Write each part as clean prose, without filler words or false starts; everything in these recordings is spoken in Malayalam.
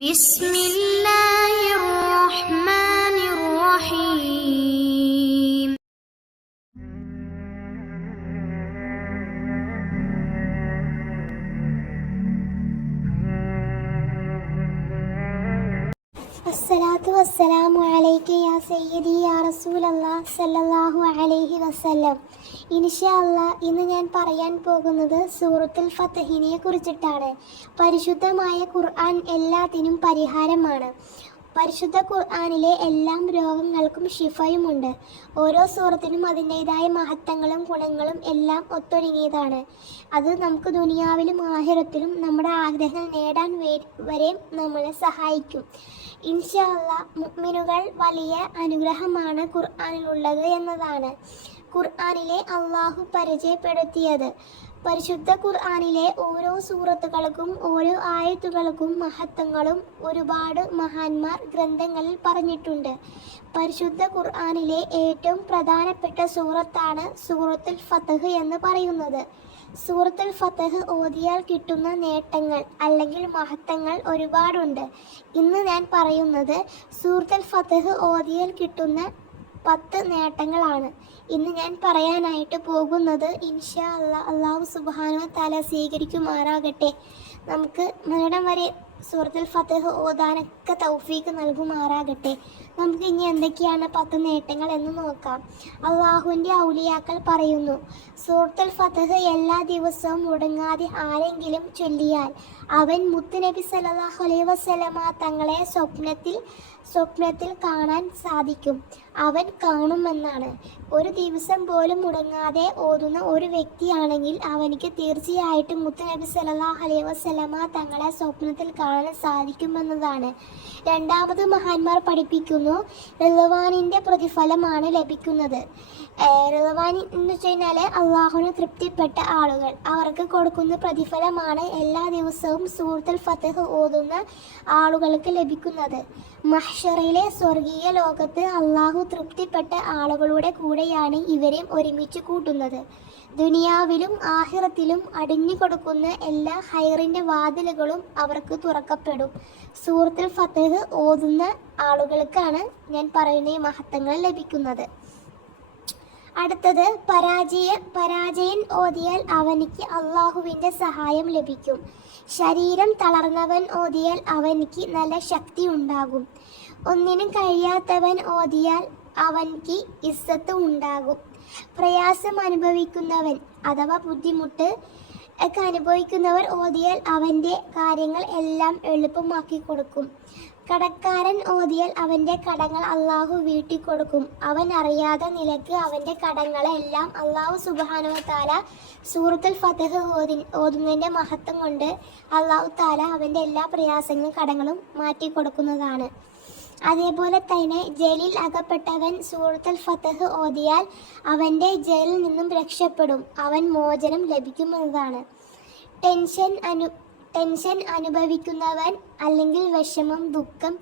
بسم الله الرحمن الرحيم അസ്സലാത്തു വസ്സലാമു അലൈക യാ സയ്യിദി യാ റസൂലല്ലാഹ് സല്ലല്ലാഹു അലൈഹി വസല്ലം. ഇൻഷാ അല്ലാഹ് ഇന്ന് ഞാൻ പറയാൻ പോകുന്നത് സൂറത്തുൽ ഫത്ഹിനെ കുറിച്ചിട്ടാണ്. പരിശുദ്ധമായ ഖുർആൻ എല്ലാത്തിനും പരിഹാരമാണ്. പരിശുദ്ധ ഖുർആനിലെ എല്ലാ രോഗങ്ങൾക്കും ഷിഫയുമുണ്ട്. ഓരോ സൂറത്തിനും അതിൻ്റെതായ മഹത്വങ്ങളും ഗുണങ്ങളും എല്ലാം ഒത്തൊരുങ്ങിയതാണ്. അത് നമുക്ക് ദുനിയാവിലും ആഖിറത്തിലും നമ്മുടെ ആഗ്രഹങ്ങൾ നേടാൻ വരെ നമ്മളെ സഹായിക്കും. ഇൻഷാ അല്ലാഹ് മുഅ്മിനുകൾ വലിയ അനുഗ്രഹമാണ് ഖുർആനിലുള്ളത് എന്നതാണ് ഖുർആനിലെ അള്ളാഹു പരിചയപ്പെടുത്തിയത്. പരിശുദ്ധ ഖുർആനിലെ ഓരോ സൂറത്തുകൾക്കും ഓരോ ആയത്തുകൾക്കും മഹത്വങ്ങളും ഒരുപാട് മഹാന്മാർ ഗ്രന്ഥങ്ങളിൽ പറഞ്ഞിട്ടുണ്ട്. പരിശുദ്ധ ഖുർആനിലെ ഏറ്റവും പ്രധാനപ്പെട്ട സൂറത്താണ് സൂറത്തുൽ ഫത്ഹ് എന്ന് പറയുന്നത്. സൂറത്തുൽ ഫത്ഹ് ഓതിയാൽ കിട്ടുന്ന നേട്ടങ്ങൾ അല്ലെങ്കിൽ മഹത്വങ്ങൾ ഒരുപാടുണ്ട്. ഇന്ന് ഞാൻ പറയുന്നത് സൂറത്തുൽ ഫത്ഹ് ഓതിയാൽ കിട്ടുന്ന 10 നേട്ടങ്ങളാണ് ഇന്ന് ഞാൻ പറയാനായിട്ട് പോകുന്നത്. ഇൻഷാ അല്ലാഹ് അല്ലാഹു സുബ്ഹാനഹു വ തആല സ്വീകരിക്കുമാറാകട്ടെ. നമുക്ക് മരണം വരെ സൂറത്തുൽ ഫത്ഹ് ഓതാനൊക്കെ തൗഫീക്ക് നൽകുമാറാകട്ടെ. നമുക്ക് ഇനി എന്തൊക്കെയാണ് 10 നേട്ടങ്ങൾ എന്ന് നോക്കാം. അള്ളാഹുവിൻ്റെ ഔലിയാക്കൾ പറയുന്നു, സൂറത്തുൽ ഫത്ഹ് എല്ലാ ദിവസവും മുടങ്ങാതെ ആരെങ്കിലും ചൊല്ലിയാൽ അവൻ മുത്തുനബി സല്ലല്ലാഹു അലൈഹി വസല്ലമ തങ്ങളെ സ്വപ്നത്തിൽ കാണാൻ സാധിക്കും. അവൻ കാണുമെന്നാണ്. ഒരു ദിവസം പോലും മുടങ്ങാതെ ഓതുന്ന ഒരു വ്യക്തിയാണെങ്കിൽ അവനിക്ക് തീർച്ചയായിട്ടും മുത്തുനബി സല്ലല്ലാഹു അലൈഹി വസല്ലമ തങ്ങളെ സ്വപ്നത്തിൽ കാണാൻ സാധിക്കുമെന്നതാണ്. രണ്ടാമത് മഹാന്മാർ പഠിപ്പിക്കുന്നു, റളവാനിൻ്റെ പ്രതിഫലമാണ് ലഭിക്കുന്നത്. റളവാൻ എന്ന് വെച്ച് കഴിഞ്ഞാൽ അള്ളാഹുവിന് തൃപ്തിപ്പെട്ട ആളുകൾ അവർക്ക് കൊടുക്കുന്ന പ്രതിഫലമാണ് എല്ലാ ദിവസവും സൂറത്തുൽ ഫത്ഹ് ഓതുന്ന ആളുകൾക്ക് ലഭിക്കുന്നത്. മഹ്ശറിലെ സ്വർഗീയ ലോകത്ത് അള്ളാഹു തൃപ്തിപ്പെട്ട ആളുകളുടെ കൂടെയാണ് ഇവരെ ഒരുമിച്ച് കൂട്ടുന്നത്. ദുനിയാവിലും ആഖിറത്തിലും അടിഞ്ഞു കൊടുക്കുന്ന എല്ലാ ഹൈറിൻ്റെ വാതിലുകളും അവർക്ക് തുറക്കപ്പെടും. സൂറത്തുൽ ഫത്ഹ് ഓതുന്ന ആളുകൾക്കാണ് ഞാൻ പറയുന്ന ഈ മഹത്വങ്ങൾ ലഭിക്കുന്നത്. അടുത്തത് പരാജയൻ ഓതിയാൽ അവനിക്ക് അള്ളാഹുവിൻ്റെ സഹായം ലഭിക്കും. ശരീരം തളർന്നവൻ ഓതിയാൽ അവനിക്ക് നല്ല ശക്തി ഉണ്ടാകും. ഒന്നിനും കഴിയാത്തവൻ ഓതിയാൽ അവനിക്ക് ഇസ്സത്ത് ഉണ്ടാകും. പ്രയാസം അനുഭവിക്കുന്നവൻ അഥവാ ബുദ്ധിമുട്ട് ഒക്കെ അനുഭവിക്കുന്നവർ ഓതിയാൽ അവൻ്റെ കാര്യങ്ങൾ എല്ലാം എളുപ്പമാക്കി കൊടുക്കും. കടക്കാരൻ ഓതിയാൽ അവൻ്റെ കടങ്ങൾ അള്ളാഹു വീട്ടിക്കൊടുക്കും. അവൻ അറിയാത്ത നിലക്ക് അവൻ്റെ കടങ്ങളെല്ലാം അള്ളാഹു സുബ്ഹാനഹു വ തആല സൂറത്തുൽ ഫത്ഹ് ഓതുന്നതിൻ്റെ മഹത്വം കൊണ്ട് അള്ളാഹു തആല അവൻ്റെ എല്ലാ പ്രയാസങ്ങളും കടങ്ങളും മാറ്റിക്കൊടുക്കുന്നതാണ്. അതേപോലെ തന്നെ ജയിലിൽ അകപ്പെട്ടവൻ സൂറത്തുൽ ഫത്ഹ് ഓതിയാൽ അവൻ്റെ ജയിലിൽ നിന്നും രക്ഷപ്പെടും. അവൻ മോചനം ലഭിക്കുമെന്നതാണ്. ടെൻഷൻ അനുഭവിക്കുന്നവൻ അല്ലെങ്കിൽ വിഷമം ദുഃഖം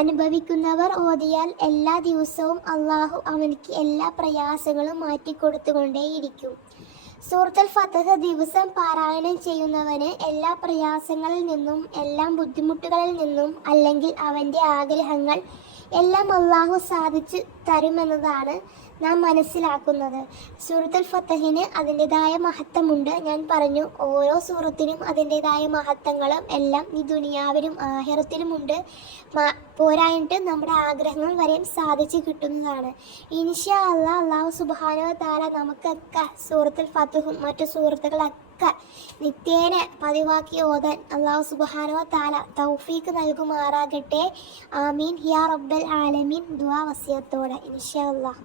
അനുഭവിക്കുന്നവർ ഓതിയാൽ എല്ലാ ദിവസവും അള്ളാഹു അവനിക്ക് എല്ലാ പ്രയാസങ്ങളും മാറ്റിക്കൊടുത്തുകൊണ്ടേയിരിക്കും. സൂറത്തുൽ ഫത്ഹ് ദിവസം പാരായണം ചെയ്യുന്നവന് എല്ലാ പ്രയാസങ്ങളിൽ നിന്നും എല്ലാ ബുദ്ധിമുട്ടുകളിൽ നിന്നും അല്ലെങ്കിൽ അവൻ്റെ ആഗ്രഹങ്ങൾ എല്ലാം അള്ളാഹു സാധിച്ചു തരുമെന്നതാണ് നാം മനസ്സിലാക്കുന്നത്. സൂറത്തുൽ ഫത്ഹിന് അതിൻ്റെതായ മഹത്വമുണ്ട്. ഞാൻ പറഞ്ഞു, ഓരോ സൂറത്തിനും അതിൻ്റെതായ മഹത്വങ്ങളും എല്ലാം ഈ ദുനിയാവിലും ആഖിറത്തിലുമുണ്ട്. പോരായിട്ട് നമ്മുടെ ആഗ്രഹങ്ങൾ വരെയും സാധിച്ചു കിട്ടുന്നതാണ്. ഇൻഷാ അല്ലാഹ് അല്ലാഹു സുബ്ഹാനഹു വ തആല നമുക്കൊക്കെ സൂറത്തുൽ ഫത്ഹും മറ്റു സൂറത്തുകളൊക്കെ നിത്യേന പതിവാക്കി ഓതാൻ അല്ലാഹു സുബ്ഹാനഹു വ തആല തൗഫീക്ക് നൽകുമാറാകട്ടെ. ആമീൻ യാ റബ്ബൽ ആലമീൻ. ദുആ വസിയത്തോടെ ഇൻഷാ അല്ലാഹ്.